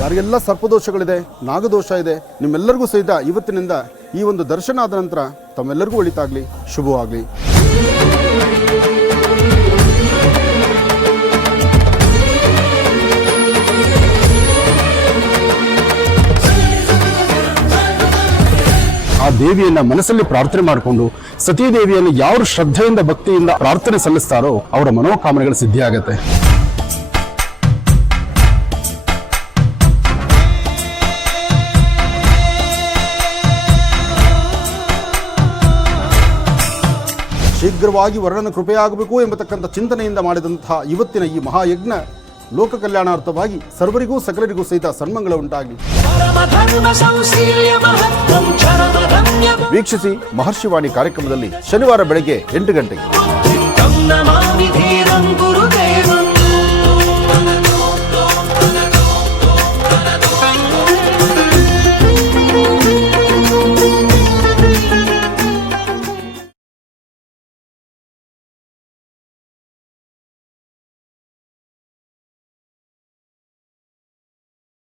ಯಾರಿಗೆಲ್ಲ ಸರ್ಪದೋಷಗಳಿದೆ, ನಾಗದೋಷ ಇದೆ, ನಿಮ್ಮೆಲ್ಲರಿಗೂ ಸಹಿತ ಇವತ್ತಿನಿಂದ ಈ ಒಂದು ದರ್ಶನ ಆದ ನಂತರ ತಮ್ಮೆಲ್ಲರಿಗೂ ಒಳಿತಾಗ್ಲಿ, ಶುಭವಾಗಲಿ. ಆ ದೇವಿಯನ್ನ ಮನಸ್ಸಲ್ಲಿ ಪ್ರಾರ್ಥನೆ ಮಾಡಿಕೊಂಡು ಸತೀದೇವಿಯನ್ನು ಯಾರು ಶ್ರದ್ಧೆಯಿಂದ, ಭಕ್ತಿಯಿಂದ ಪ್ರಾರ್ಥನೆ ಸಲ್ಲಿಸ್ತಾರೋ ಅವರ ಮನೋಕಾಮನೆಗಳು ಸಿದ್ಧಿಯಾಗತ್ತೆ. ಶೀಘ್ರವಾಗಿ ವರ್ಣನ ಕೃಪೆಯಾಗಬೇಕು ಎಂಬತಕ್ಕಂಥ ಚಿಂತನೆಯಿಂದ ಮಾಡಿದಂತಹ ಇವತ್ತಿನ ಈ ಮಹಾಯಜ್ಞ ಲೋಕ ಕಲ್ಯಾಣಾರ್ಥವಾಗಿ ಸರ್ವರಿಗೂ ಸಕಲರಿಗೂ ಸಹಿತ ಸನ್ಮಂಗಳ ಉಂಟಾಗಲಿ. ವೀಕ್ಷಿಸಿ ಮಹರ್ಷಿವಾಣಿ ಕಾರ್ಯಕ್ರಮದಲ್ಲಿ ಶನಿವಾರ ಬೆಳಗ್ಗೆ ಎಂಟು ಗಂಟೆಗೆ.